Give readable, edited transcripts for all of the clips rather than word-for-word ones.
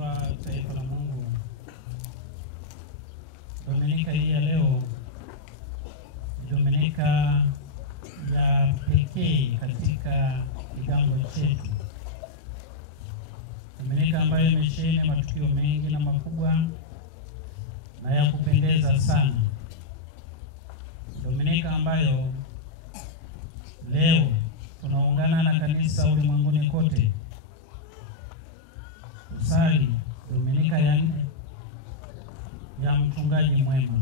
Wapendwa taifa la Mungu, Dominika hii ya leo Dominika ya pekee katika kigango chetu. Dominika ambayo imesheheni matukio mengi na makubwa na ya kupendeza sana. Dominika ambayo leo tunaungana na kanisa ulimwenguni kote kusali Dominika ya 4 ya mchungaji mwema.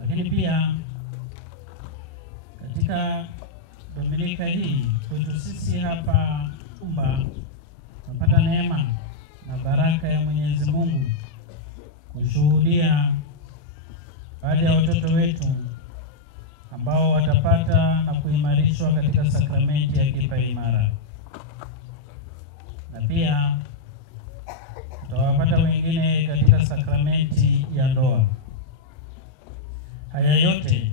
Lakini pia katika Dominika hii kwetu sisi hapa Tumba tunapata neema na baraka ya Mwenyezi Mungu kushuhudia baadhi ya watoto wetu ambao watapata na kuimarishwa katika sakramenti ya kipaimara, na pia tutawapata wengine katika sakramenti ya ndoa. Haya yote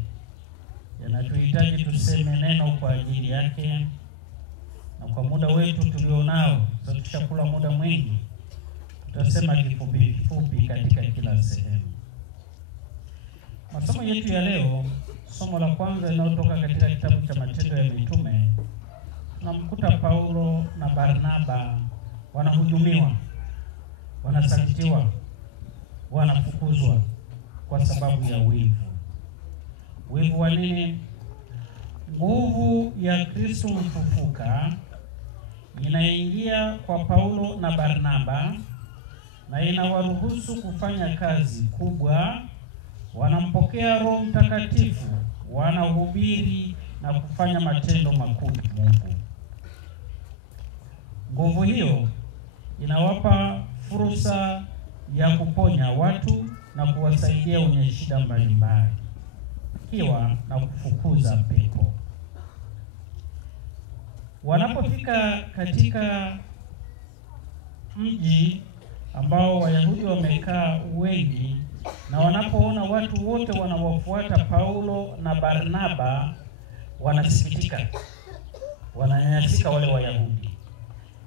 yanatuhitaji tuseme neno kwa ajili yake, na kwa muda wetu tulionao, tutachukua muda mwingi, tutasema kifupi katika kila sehemu. Masomo yetu ya leo, somo la kwanza linalotoka katika kitabu cha Matendo ya Mitume, tunamkuta Paulo na Barnaba wanahujumiwa, wanasalitiwa, wanafukuzwa kwa sababu ya wivu. Wivu wa nini? Nguvu ya Kristo mfufuka inaingia kwa Paulo na Barnaba na inawaruhusu kufanya kazi kubwa. Wanampokea Roho Mtakatifu, wanahubiri na kufanya matendo makuu ya Mungu. Nguvu hiyo inawapa fursa ya kuponya watu na kuwasaidia wenye shida mbalimbali, kiwa na kufukuza pepo. Wanapofika katika mji ambao Wayahudi wamekaa wengi, na wanapoona watu wote wanawafuata Paulo na Barnaba, wanasikitika, wananyanyasika wale Wayahudi,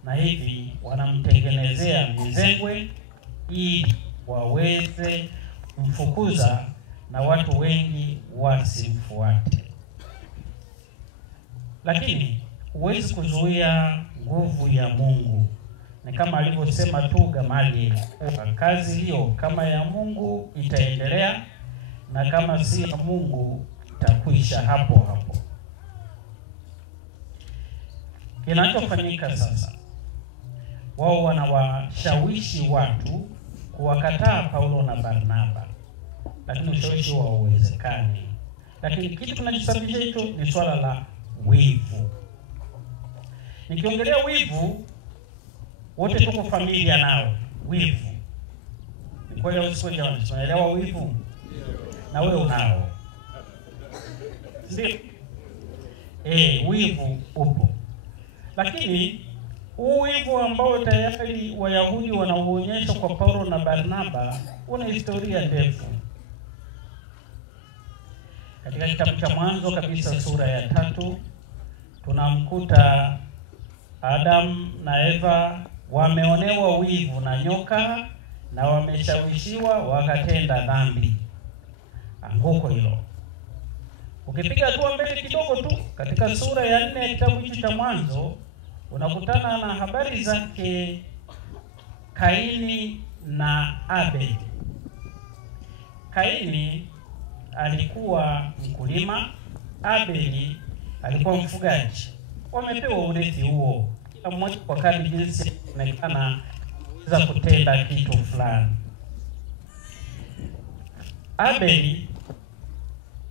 na hivi wanamtengenezea mizengwe ili waweze kumfukuza na watu wengi wasimfuate. Lakini huwezi kuzuia nguvu ya Mungu. Ni kama alivyosema tu Gamalieli, kazi hiyo kama ya Mungu itaendelea, na kama si ya Mungu itakwisha hapo hapo. Kinachofanyika sasa, wao wanawashawishi watu kuwakataa Paulo na Barnaba, lakini ushawishi wao hauwezekani. Lakini kitu kinachosababisha hicho ni swala la wivu. Nikiongelea wivu, wote tuko familia nao. Wivu ni kweli au sio jamani? Tunaelewa wivu? Na wewe unao, ndio? Wivu upo, lakini huu wivu ambao tayari Wayahudi wanaoonyesha kwa Paulo na Barnaba una historia ndefu. Katika kitabu cha Mwanzo kabisa sura ya 3 tunamkuta Adam na Eva wameonewa wivu na nyoka na wameshawishiwa wakatenda dhambi. Anguko hilo. Ukipiga hatua mbele kidogo tu katika sura ya 4 ya kitabu hiki cha Mwanzo, unakutana na habari zake Kaini na Abel. Kaini alikuwa mkulima, Abeli alikuwa mfugaji. Wamepewa urithi huo, kila mmoja kwa kadri jinsi anaonekana za kutenda kitu fulani. Abeli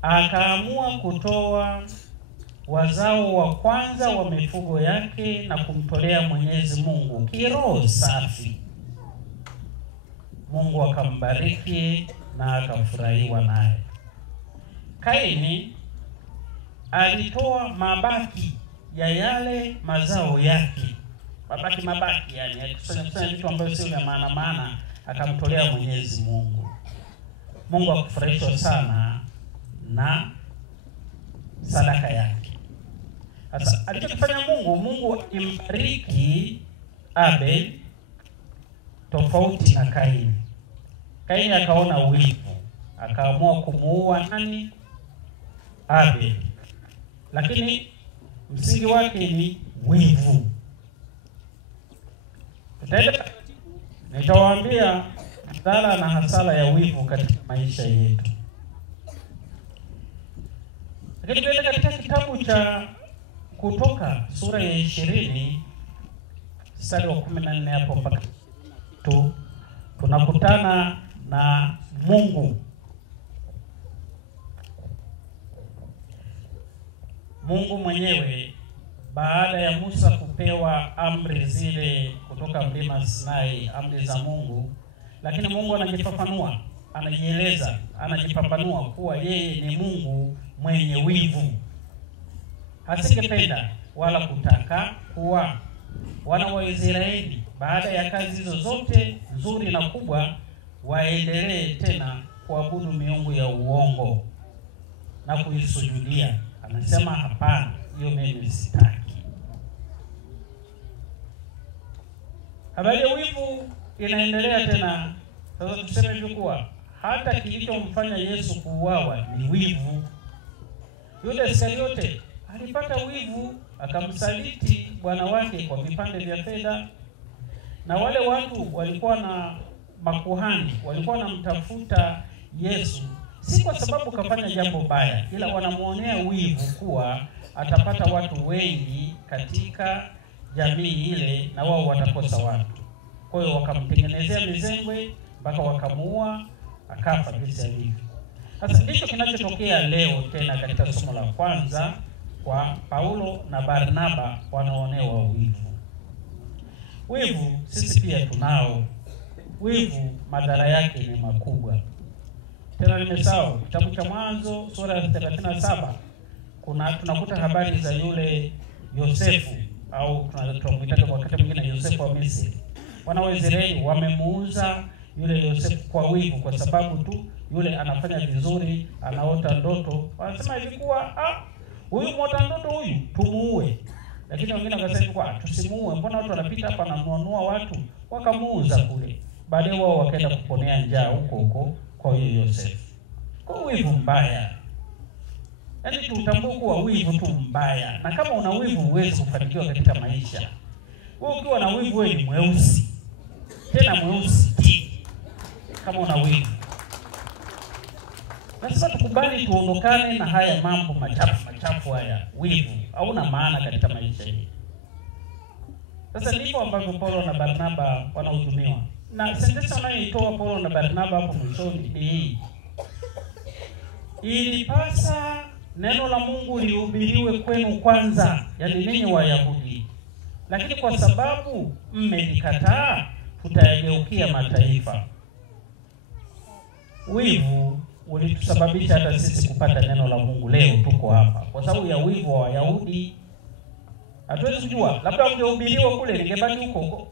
akaamua kutoa wazao wa kwanza wa mifugo yake na kumtolea Mwenyezi Mungu kiroho safi. Mungu akambariki na akafurahiwa naye. Kaini alitoa mabaki ya yale mazao yake, mabaki yani akikusanya vitu ambavyo sio vya maana, akamtolea Mwenyezi Mungu. Mungu akafurahishwa sana na sadaka yake. Sasa alichokifanya Mungu imbariki Abel tofauti na Kaini. Kaini akaona wivu, akaamua kumuua nani? Abel. Lakini msingi wake ni wivu. Nitawaambia madhara na hasara ya wivu katika maisha yetu. Lakini tuende katika kitabu cha Kutoka sura ya 20 mstari wa 14 hapo mpaka tunakutana na Mungu mwenyewe baada ya Musa kupewa amri zile kutoka mlima Sinai, amri za Mungu. Lakini Mungu anajifafanua, anajieleza, anajipambanua kuwa yeye ni Mungu mwenye wivu. Hasingependa wala kutaka kuwa wana wa Israeli baada ya kazi hizo zote nzuri na kubwa waendelee tena kuabudu miungu ya uongo na kuisujudia. Anasema hapana, hiyo mimi sitaki. Habari ya wivu inaendelea tena. Sasa tuseme hivi kuwa hata kilichomfanya Yesu kuuawa ni wivu. Yule Iskariote alipata wivu, akamsaliti Bwana wake kwa vipande vya fedha. Na wale watu walikuwa na makuhani, walikuwa wanamtafuta Yesu si kwa sababu kafanya jambo baya, ila wanamuonea wivu kuwa atapata watu wengi katika jamii ile na wao watakosa watu. Kwa hiyo wakamtengenezea mizengwe mpaka wakamuua, akafa jinsi alivyo. Sasa ndicho kinachotokea leo tena katika somo la kwanza, kwa Paulo na Barnaba wanaonewa wivu. Wivu sisi pia tunao. Wivu madhara yake ni makubwa. Tena nimesahau kitabu cha Mwanzo sura ya 37 tunakuta habari za yule Yosefu, au tunamuita kwa wakati mwingine Yosefu wa Misri. Wana wa Israeli wamemuuza yule Yosefu kwa wivu, kwa sababu tu yule anafanya vizuri, anaota ndoto. Wanasema hivi kuwa huyu mwota ndoto huyu tumuue. Lakini wengine wakasema kwa tusimuue, mbona watu wanapita hapa na kununua watu, wakamuuza kule. Baadaye wao wakaenda kuponea njaa huko kwa huyo Yosefu. Kwa wivu mbaya. Yaani tutambue kuwa wivu tu mbaya. Na kama una wivu huwezi kufanikiwa katika maisha. Wewe ukiwa na wivu wewe ni mweusi. Tena mweusi kama una wivu. Na sasa tukubali tuondokane na haya mambo machafu haya. Wivu hauna maana katika maisha hii. Sasa ndivyo ambavyo Paulo na Barnaba wanahudumiwa. Na sentensi wanayoitoa Paulo na Barnaba hapo mwishoni ni hii: ilipasa neno la Mungu lihubiriwe kwenu kwanza, yaani ninyi Wayahudi. Lakini kwa sababu mmelikataa, tutayageukia mataifa. Wivu ulitusababisha hata sisi kupata neno la Mungu. Leo tuko hapa kwa sababu ya wivu wa Wayahudi. Hatuwezi kujua, labda ungehubiriwa kule ningebaki huko.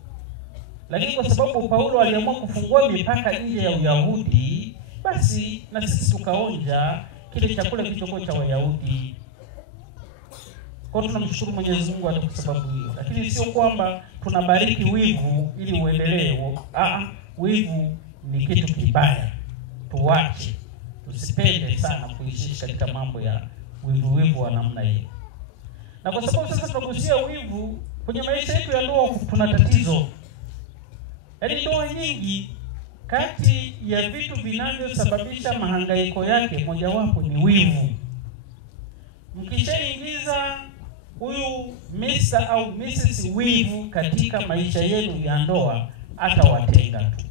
Lakini kwa sababu Paulo aliamua kufungua mipaka nje ya Uyahudi, basi na sisi tukaonja kile chakula kilichokuwa cha Wayahudi. Kwa hiyo tunamshukuru Mwenyezi Mungu hata kwa sababu hiyo. Lakini sio kwamba tunabariki wivu ili uendelee. Wivu ni kitu kibaya. Tuache. Tusipende sana kuishi katika mambo ya wivu wa namna hiyo. Na kwa sababu sasa tunagusia wivu kwenye maisha yetu ya ndoa, tuna tatizo. Yaani ndoa nyingi, kati ya vitu vinavyosababisha mahangaiko yake mojawapo ni wivu. Mkishaingiza huyu Mr. au Mrs. wivu katika maisha yenu ya ndoa, atawatenga tu,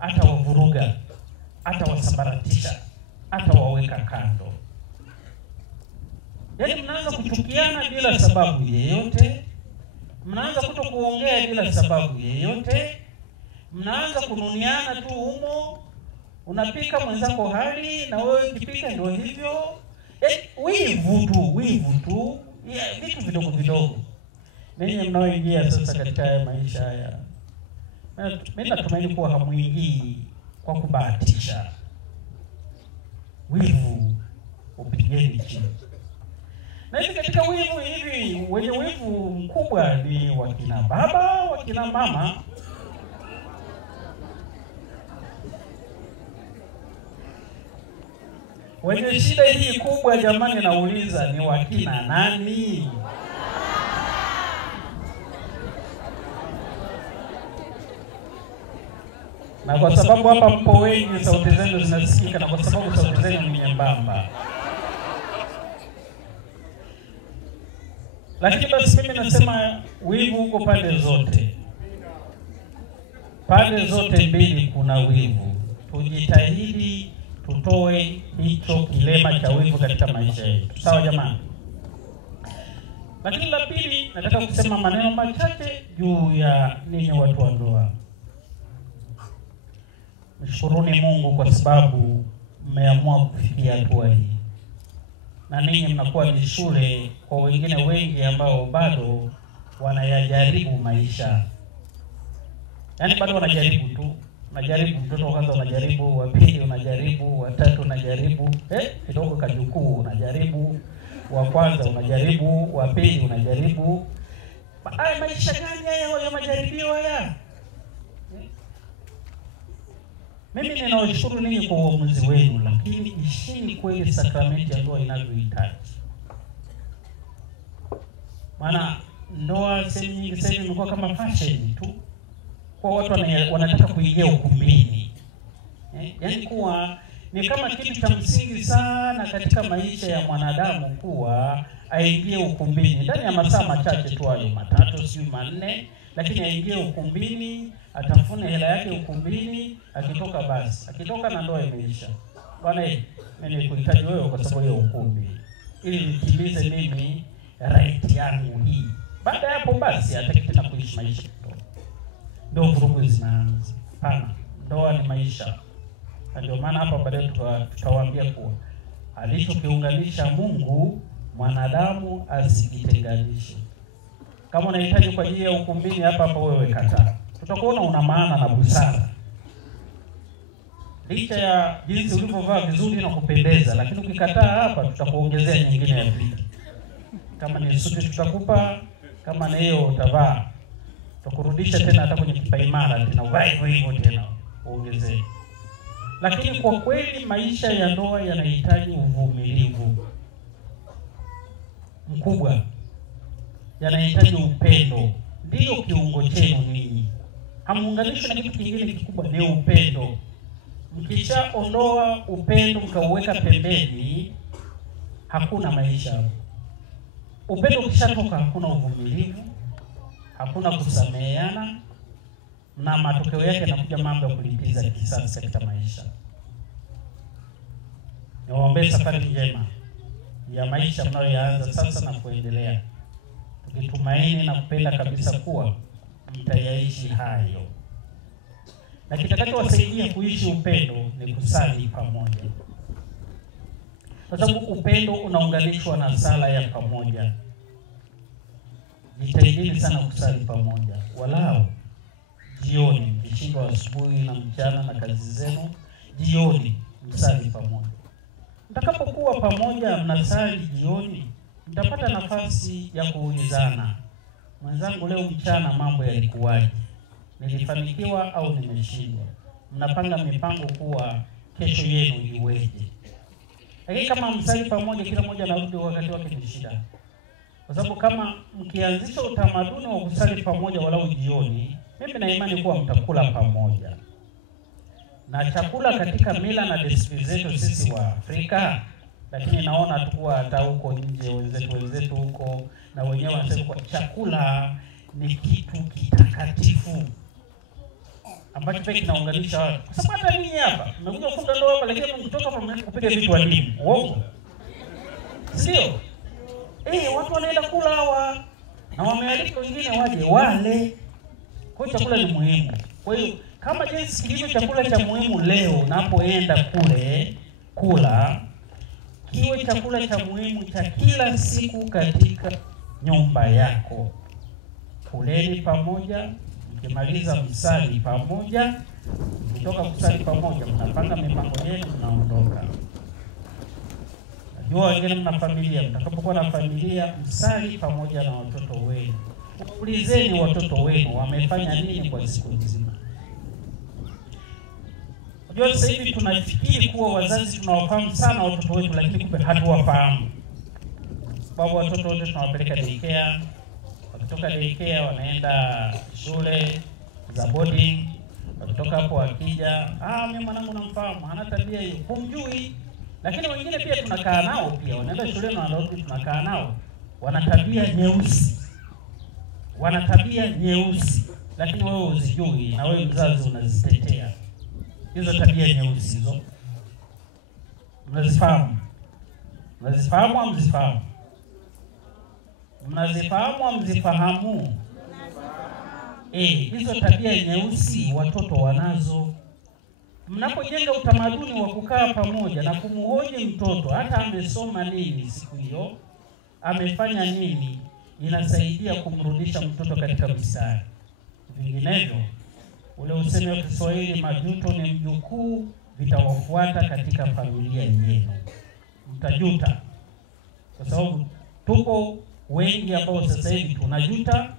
atawavuruga, atawasambaratisha, atawaweka kando. Yaani mnaanza kuchukiana bila sababu yeyote, mnaanza kutokuongea bila sababu yeyote, mnaanza kununiana tu humo. Unapika mwenzako hali na wewe ukipika ndio hivyo. Wivu tu. Vitu vidogo vidogo. Ninyi mnaoingia sasa katika maisha haya, mimi natumaini kuwa hamuingii kwa kubahatisha. Wivu upigeni chini. Na hivi katika wivu hivi, wenye wivu mkubwa ni wakina baba, wakina mama. Wenye shida hii kubwa jamani, nauliza ni wakina nani? Na kwa sababu hapa mpo wengi, sauti zenu zinasikika, na kwa sababu sauti zenu ni nyembamba. Lakini basi mimi nasema wivu huko pande zote. Pande zote mbili kuna wivu. Tujitahidi tutoe hicho kilema cha wivu katika maisha yetu. Sawa jamani? Lakini la pili, nataka kusema maneno machache juu ya ninyi watu wa ndoa. Mshukuruni Mungu kwa sababu mmeamua kufikia hatua hii. Na ninyi mnakuwa ni shule kwa wengine wengi ambao bado wanayajaribu maisha. Yaani bado wanajaribu tu. Unajaribu, mtoto wa kwanza unajaribu, wa pili unajaribu, wa tatu unajaribu, kidogo kajukuu unajaribu, wa kwanza unajaribu, wa pili unajaribu. Haya maisha gani haya ya majaribio haya? Mimi ninawashukuru ninyi kwa uamuzi wenu, lakini ishini kweli sakramenti ya ndoa inavyohitaji. Maana ndoa sehemu nyingi sasa imekuwa kama fashion tu. Kwa watu wanataka kuingia ukumbini. Yaani kuwa ni kama kitu cha msingi sana katika maisha ya mwanadamu kuwa aingie ukumbini. Ndani ya masaa machache tu hayo, 3 siyo 4, lakini aingie ukumbini, atafune hela yake ukumbini, akitoka basi. Akitoka na ndoa imeisha. Bwana, mimi nikuhitaji wewe kwa sababu ya ukumbi, ili nitimize mimi right yangu hii. Baada ya hapo basi hataki tena kuishi maisha. Ndio vurugu zinaanza. Hapana, ndoa ni maisha. Ndio maana hapa baadaye tutawaambia kuwa alichokiunganisha Mungu mwanadamu asikitenganishe. Kama unahitaji kwa ajili ya ukumbini hapa wewe kataa. Tutakuona una maana na busara. Licha ya jinsi ulivyovaa vizuri na kupendeza, lakini ukikataa hapa tutakuongezea nyingine ya pili. Kama ni suti tutakupa, kama na hiyo utavaa. Tukurudisha tena hata kwenye kipaimara tena uvae hivyo tena uongezee. Lakini kwa kweli maisha ya ndoa yanahitaji uvumilivu mkubwa. Yanahitaji upendo. Ndio kiungo chenu ninyi. Hamuunganishwi na kitu kingine kikubwa, ni upendo. Mkishaondoa upendo mkauweka pembeni, hakuna maisha. Upendo ukishatoka hakuna uvumilivu, hakuna kusameheana, na matokeo yake yanakuja mambo ya kulipiza kisasi katika maisha. Niwaombee safari njema ya maisha mnayoanza sasa na kuendelea, tukitumaini na kupenda kabisa kuwa mtayaishi hayo. Na kitakachowasaidia kuishi upendo ni kusali pamoja, kwa sababu upendo unaunganishwa na sala ya pamoja. Jitahidini sana kusali pamoja, walau jioni, mkishindwa asubuhi na mchana na kazi zenu, jioni msali pamoja. Mtakapokuwa pamoja mnasali jioni, mtapata nafasi ya kuulizana, mwenzangu leo mchana mambo yalikuwaje? Nilifanikiwa au nimeshindwa? Mnapanga mipango kuwa kesho yenu iweje. Lakini kama msali pamoja, kila mmoja anarudi wakati wake, ni shida. Kwa sababu kama mkianzisha utamaduni wa kusali pamoja walau jioni, mimi na imani kuwa mtakula pamoja. Na chakula katika mila na desturi zetu sisi wa Afrika, lakini naona tukua hata huko nje wenzetu huko na wenyewe wanasema kwa chakula ni kitu kitakatifu ambacho pekee kinaunganisha watu. Kwa sababu hata ninyi hapa mmekuja kufunga ndoa hapa, lakini mkutoka hapa kupiga vitu adimu. Uongo? Sio? Watu wanaenda kula hawa na wamealika wengine waje wale. Kwa hiyo chakula ni muhimu. Kwa hiyo kama jinsi kilivyo chakula cha muhimu leo unapoenda kule kula, kiwe chakula cha muhimu cha kila siku katika nyumba yako. Kuleni pamoja, mkimaliza msali pamoja, mkitoka kusali pamoja mnapanga mipango yenu, mnaondoka. Najua wengine mna familia, mtakapokuwa na familia msali pamoja na watoto wenu. Ulizeni watoto wenu wamefanya nini kwa siku nzima. Ndio sasa hivi tunafikiri kuwa wazazi tunawafahamu sana watoto wetu, lakini kumbe hatuwafahamu. Sababu watoto wote tunawapeleka daycare, wakitoka daycare wanaenda shule za boarding, wakitoka hapo wakija, mimi mwanangu namfahamu, hana tabia hiyo, humjui. Lakini wengine pia tunakaa nao pia, wanaenda shule na wanarudi tunakaa nao, wana tabia nyeusi, lakini wewe uzijui na wewe mzazi unazitetea. Hizo tabia nyeusi hizo mnazifahamu au mzifahamu? Mnazifahamu au mzifahamu? Hizo tabia nyeusi watoto wanazo. Mnapojenga utamaduni wa kukaa pamoja na kumhoji mtoto hata amesoma nini siku hiyo, amefanya nini, inasaidia kumrudisha mtoto katika mstari. Vinginevyo ule usemi wa Kiswahili, majuto ni mjukuu, vitawafuata katika familia yenu. Mtajuta. Kwa sababu tuko wengi ambao sasa hivi tunajuta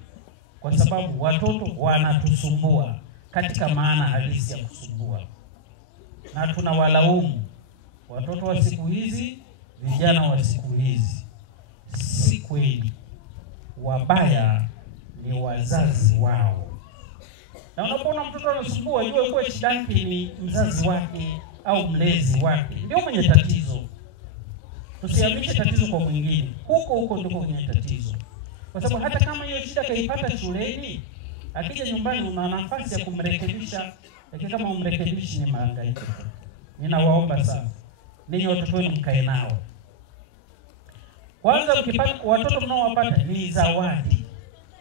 kwa sababu watoto wanatusumbua katika maana halisi ya kusumbua. Na tunawalaumu watoto wa siku hizi, vijana wa siku hizi. Si kweli. Wabaya ni wazazi wao. Na unapoona mtoto anasumbua, jua kwa shida yake ni mzazi wake au mlezi wake. Ndio mwenye tatizo. Tusihamishe tatizo kwa mwingine. Huko ndiko kwenye tatizo. Kwa sababu hata kama hiyo shida kaipata shuleni, akija nyumbani una nafasi ya kumrekebisha, lakini kama umrekebishi ni mahangaiko. Ninawaomba sana ninyi watoto wenu mkae nao. Kwanza mkipata watoto mnaowapata ni zawadi.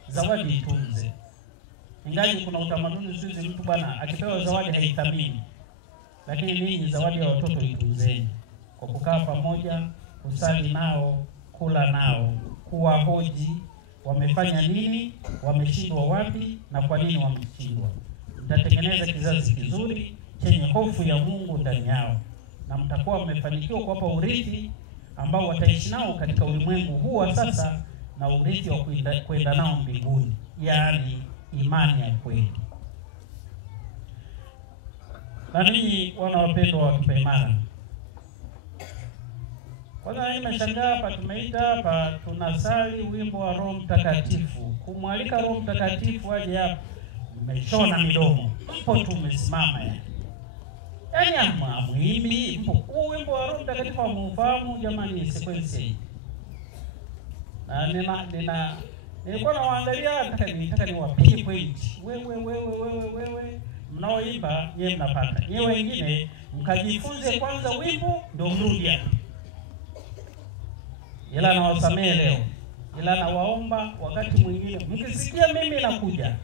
Zawadi itunze. Ingawa kuna utamaduni siku mtu bwana akipewa zawadi haithamini. Lakini ninyi zawadi ya watoto itunzeni. Kwa kukaa pamoja, kusali nao, kula nao, kuwahoji wamefanya nini, wameshindwa wapi na kwa nini wameshindwa. Mtatengeneza kizazi kizuri chenye hofu ya Mungu ndani yao, na mtakuwa mmefanikiwa kuwapa urithi ambao wataishi nao katika ulimwengu huu wa sasa, na urithi wa kwenda nao mbinguni, yaani imani ya kweli. Na ninyi wana wapendwa wa Kipaimara, kwanza nimeshangaa hapa tumeita hapa tunasali wimbo wa Roho Mtakatifu. Kumwalika Roho Mtakatifu aje hapa, mmeshona midomo. Mpo tumesimama yaani amwimbi mpo. Huu wimbo wa Roho Mtakatifu ameufahamu jamani, sequence hii. Na nilikuwa nawaangalia nataka niwapige point. Wewe mnaoimba yeye mnapata. Yeye wengine mkajifunze kwanza wimbo ndio mrudi hapa. Ila nawasamehe leo. Ila nawaomba wakati mwingine mkisikia mimi nakuja,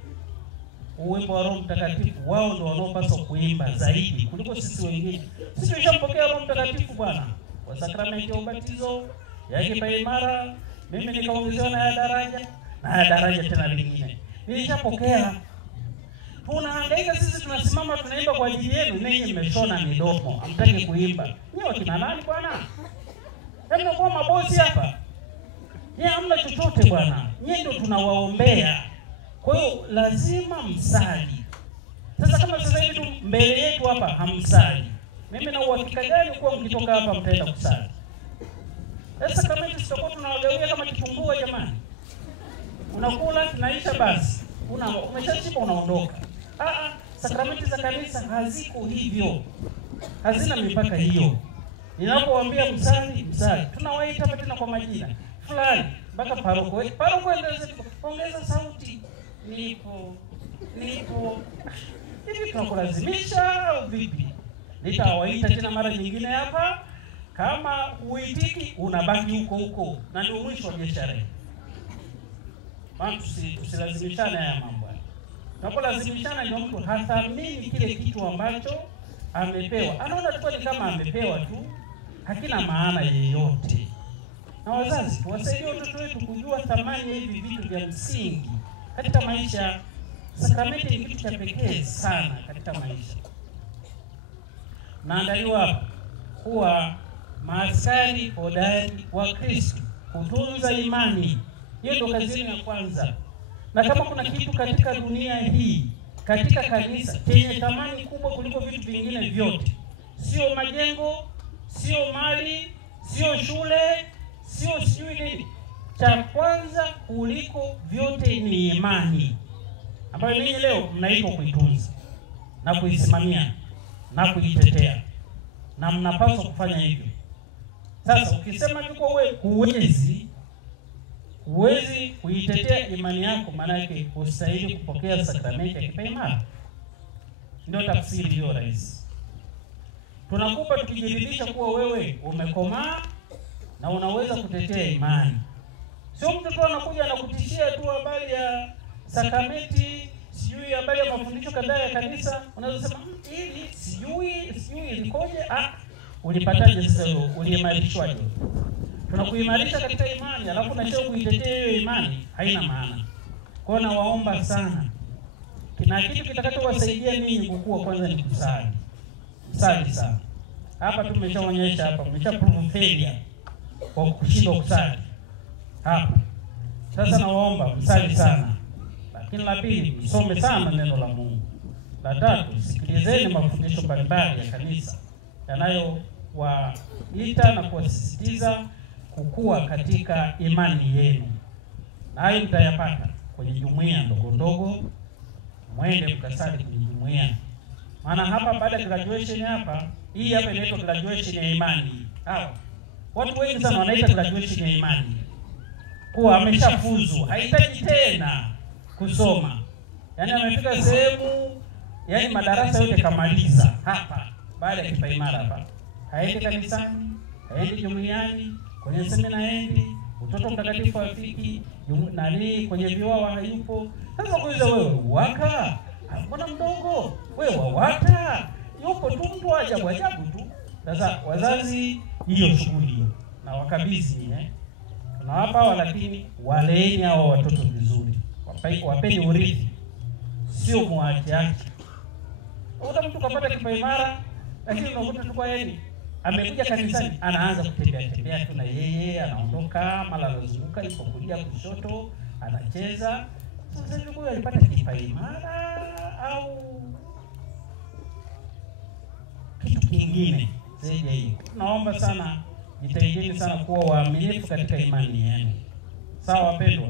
wimbo wa Roho Mtakatifu wao ndio wanaopaswa kuimba zaidi kuliko sisi wengine. Sisi tumeshampokea Roho Mtakatifu Bwana kwa sakramenti ya ubatizo ya Kipaimara. Mimi nikaongezewa na daraja tena lingine. Nilishapokea. Tunahangaika sisi, tunasimama tunaimba kwa ajili yenu, ninyi mmeshona midomo, hamtaki kuimba. Nyinyi wakina nani bwana? Hebu kwa mabosi hapa. Yeye hamna chochote bwana. Nyinyi ndio tunawaombea. Kwa hiyo lazima msali. Sasa kama sasa hivi mbele yetu hapa hamsali, mimi na uhakika gani kuwa mkitoka hapa mtaenda kusali? Sasa kama hivi tutakuwa tunawagawia kama kitumbua jamani. Unakula tunaisha basi. Umeshashiba unaondoka. Sakramenti za kanisa haziko hivyo. Hazina mipaka hiyo. Ninapowaambia msali, tunawaita hapa tena kwa majina fulani mpaka paroko endeleze ongeza sauti. Nipo. Hivi tunakulazimisha au vipi? Nitawaita tena mara nyingine hapa, kama uitiki unabaki huko na ndio mwisho wa biashara. Maana tusilazimishane haya mambo. Tunapolazimishana ndio mtu hathamini kile kitu ambacho amepewa. Anaona tu ni kama amepewa tu, hakina maana yoyote. Na wazazi tuwasaidie watoto wetu kujua thamani ya hivi vitu vya msingi katika maisha. Sakramenti ni kitu cha pekee sana katika maisha. Naandaliwa kuwa maaskari hodari wa Kristo, kutunza imani. Hiyo ndio kazi ya kwanza. Na kama kuna kitu katika dunia hii katika kanisa chenye thamani kubwa kuliko vitu vingine vyote. Sio majengo, sio mali, sio shule, sio sijui nini. Cha kwanza kuliko vyote ni imani, ambayo ninyi leo mnaitwa kuitunza na kuisimamia na kuitetea, na mnapaswa kufanya hivyo. Sasa ukisema yuko wewe huwezi kuitetea imani yako, maana yake ustahili kupokea sakramenti ya kipaimara. Ndio tafsiri hiyo rahisi. Tunakupa tukijiridhisha kuwa wewe umekomaa na unaweza kutetea imani. Sio mtu tu anakuja anakutishia tu habari ya sakramenti, sijui habari ya mafundisho kadhaa ya kanisa, unaweza sema hili sijui ilikoje. Ulipataje sasa hiyo? Uliimarishwaje? Tunakuimarisha katika imani, alafu na sio kuitetea hiyo imani, haina maana. Kwa hiyo nawaomba sana, kina kitu kitakachowasaidia ninyi kukua kwanza ni kusali. Msali sana. Hapa tumeshaonyesha hapa, prove failure kwa kushindwa kusali hapa. Sasa nawaomba msali sana. Lakini la pili, msome sana neno la Mungu. La tatu, sikilizeni mafundisho mbalimbali ya kanisa yanayowaita na kuwasisitiza kukua katika imani yenu. Na hayo mtayapata kwenye jumuiya ndogo ndogo. Mwende mkasali kwenye jumuiya. Maana hapa baada ya graduation hii hapa inaitwa graduation ya imani. Watu wengi sana wanaita graduation ya imani. Kuwa ameshafuzu, hahitaji tena kusoma. Yaani amefika sehemu, yaani madarasa yote kamaliza hapa baada ya kipaimara hapa. Haendi kanisani, haendi jumuiani, kwenye semina haendi, utoto mtakatifu hafiki, kwenye viwawa hayupo. Sasa kuuliza wewe waka, mbona mdogo? Wewe wawata, yupo tu mtu ajabu tu. Sasa wazazi, hiyo shughuli hiyo na wakabidhi tunawapa, lakini waleeni hao watoto vizuri. Wapeni urithi, sio muache. Unakuta mtu kapata kipaimara, lakini unakuta tu kwa yeye amekuja kanisani anaanza kutembea tu na yeye, anaondoka mara anazunguka ipo kulia kushoto, anacheza. Sasa huyo alipata kipaimara au kitu kingine zaidi hiyo? Naomba sana jitahidini sana kuwa waaminifu katika imani yenu. Sawa wapendwa?